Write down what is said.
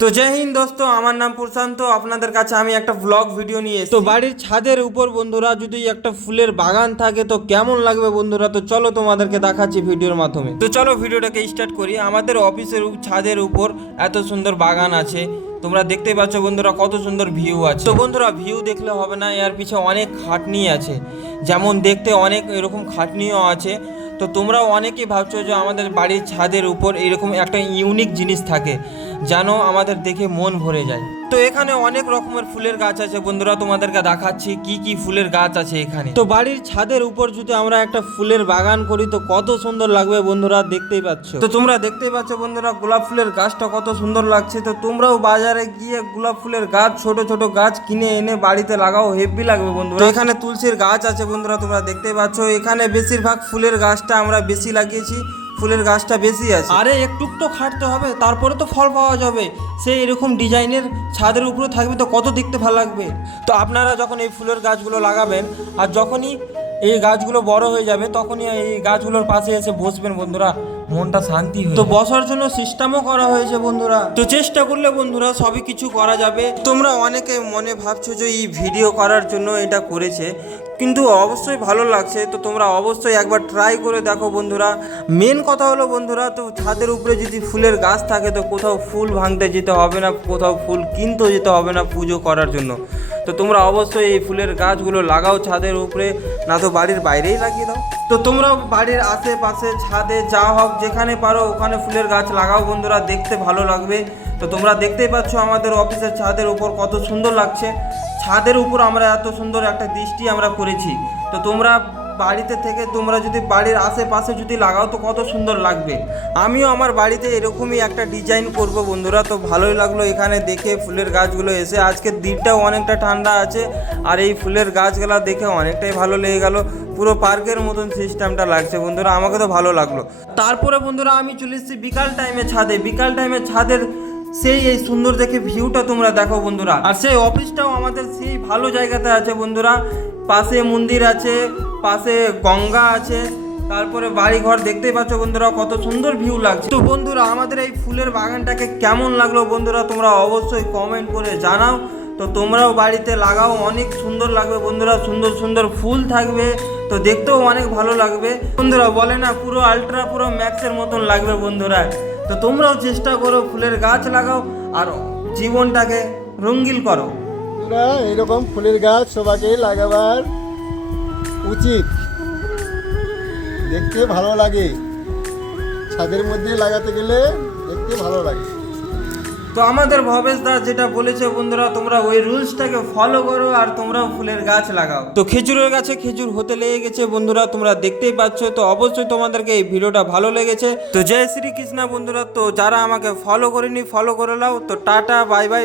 তো জয় হিন্দ দোস্ত, আমার নাম প্রশান্ত। আপনাদের কাছে আমি একটা ব্লগ ভিডিও নিয়ে এসেছি। তো বাড়ির ছাদের উপর বন্ধুরা যদি একটা ফুলের বাগান থাকে তো কেমন লাগবে বন্ধুরা, তো চলো তোমাদেরকে দেখাচ্ছি ভিডিওর মাধ্যমে। তো চলো ভিডিওটাকে স্টার্ট করি। আমাদের অফিসের ছাদের উপর এত সুন্দর বাগান আছে, তোমরা দেখতে পাচ্ছ বন্ধুরা কত সুন্দর ভিউ আছে। তো বন্ধুরা ভিউ দেখলে হবে না, এর পিছে অনেক খাটনি আছে, যেমন দেখতে অনেক এরকম খাটনিও আছে। তো তোমরাও অনেকেই ভাবছো যে আমাদের বাড়ির ছাদের উপর এরকম একটা ইউনিক জিনিস থাকে যেন আমাদের দেখে মন ভরে যায়। তো এখানে অনেক রকমের ফুলের গাছ আছে বন্ধুরা, তোমাদেরকে দেখাচ্ছি কি কি ফুলের গাছ আছে এখানে। তো বাড়ির ছাদের উপর যদি আমরা একটা ফুলের বাগান করি তো কত সুন্দর লাগবে বন্ধুরা, দেখতেই পাচ্ছ। তো তোমরা দেখতেই পাচ্ছ বন্ধুরা গোলাপ ফুলের গাছটা কত সুন্দর লাগছে। তো তোমরাও বাজারে গিয়ে গোলাপ ফুলের গাছ, ছোট ছোট গাছ কিনে এনে বাড়িতে লাগাও, হেভি লাগবে বন্ধুরা। তো এখানে তুলসীর গাছ আছে বন্ধুরা, তোমরা দেখতেই পাচ্ছ। এখানে বেশিরভাগ ফুলের গাছটা আমরা বেশি লাগিয়েছি, ফুলের গাছটা বেশি আছে। আরে একটু তো খাটতে হবে, তারপরে তো ফল পাওয়া যাবে। সেই এরকম ডিজাইনের ছাদের উপরে থাকবে তো কত দেখতে ভালো লাগবে। তো আপনারা যখন এই ফুলের গাছগুলো লাগাবেন আর যখনই এই গাছগুলো বড় হয়ে যাবে তখনই এই গাছগুলোর পাশে এসে বসবেন বন্ধুরা, মনটা শান্তি হয়। তো বসার জন্য সিস্টেমও করা হয়েছে বন্ধুরা। তো চেষ্টা করলে বন্ধুরা সবই কিছু করা যাবে। তোমরা অনেকে মনে ভাবছো যে এই ভিডিও করার জন্য এটা করেছে, কিন্তু অবশ্যই ভালো লাগছে। তো তোমরা অবশ্যই একবার ট্রাই করে দেখো বন্ধুরা। মেন কথা হলো বন্ধুরা, তো ছাদের উপরে যদি ফুলের গাছ থাকে তো কোথাও ফুল ভাঙতে যেতে হবে না, কোথাও ফুল কিনতেও যেতে হবে না পুজো করার জন্য। তো তোমরা অবশ্যই এই ফুলের গাছগুলো লাগাও ছাদের উপরে, না তো বাড়ির বাইরেই লাগিয়ে দাও। তো তোমরা বাড়ির আশেপাশে ছাদে যা হোক যেখানে পারো ওখানে ফুলের গাছ লাগাও বন্ধুরা, দেখতে ভালো লাগবে। তো তোমরা দেখতেই পাচ্ছ আমাদের অফিসের ছাদের উপর কত সুন্দর লাগছে। ছাদের উপর আমরা এত সুন্দর একটা দৃষ্টি আমরা করেছি। তো তোমরা বাড়িতে থেকে তোমরা যদি বাড়ির আশেপাশে যদি লাগাও তো কত সুন্দর লাগবে। আমিও আমার বাড়িতে এরকমই একটা ডিজাইন করব বন্ধুরা। তো ভালোই লাগলো এখানে দেখে ফুলের গাছগুলো এসে। আজকের দিনটাও অনেকটা ঠান্ডা আছে আর এই ফুলের গাছগুলো দেখে অনেকটাই ভালো লেগে গেল। পুরো পার্কের মতন সিস্টেমটা লাগছে বন্ধুরা, আমাকে তো ভালো লাগলো। তারপরে বন্ধুরা আমি চলে এসেছি বিকাল টাইমে ছাদে। বিকাল টাইমে ছাদের সেই এই সুন্দর দেখে ভিউটা তোমরা দেখো বন্ধুরা। আর সেই অফিসটাও আমাদের সেই ভালো জায়গাতে আছে বন্ধুরা, পাশে মন্দির আছে, পাশে গঙ্গা আছে, তারপরে বাড়ি ঘর দেখতেই পাচ্ছ বন্ধুরা কত সুন্দর ভিউ লাগছে। তো বন্ধুরা আমাদের এই ফুলের বাগানটাকে কেমন লাগলো বন্ধুরা তোমরা অবশ্যই কমেন্ট করে জানাও। তো তোমরাও বাড়িতে লাগাও, অনেক সুন্দর লাগবে বন্ধুরা, সুন্দর সুন্দর ফুল থাকবে, তো দেখতেও অনেক ভালো লাগবে বন্ধুরা। বলে না পুরো আলট্রা পুরো ম্যাক্সের মতন লাগবে বন্ধুরা। তো তোমরাও চেষ্টা করো, ফুলের গাছ লাগাও আর জীবনটাকে রঙিন করো। এরকম ফুলের গাছ সবাইকে লাগাবার উচিত, দেখতে ভালো লাগে। ছাদের মধ্যে লাগাতে গেলে দেখতে ভালো লাগে। তো আমাদের ভবেশ দা যেটা বলেছে বন্ধুরা, তোমরা ওই রুলসটাকে ফলো করো আর তোমরাও ফুলের গাছ লাগাও। তো খেজুরের গাছে খেজুর হতে লেগে গেছে বন্ধুরা, তোমরা দেখতেই পাচ্ছ। তো অবশ্যই তোমাদেরকে এই ভিডিওটা ভালো লেগেছে। তো জয় শ্রী কৃষ্ণ বন্ধুরা। তো যারা আমাকে ফলো করেনি ফলো করে নাও। তো টাটা, বাই বাই।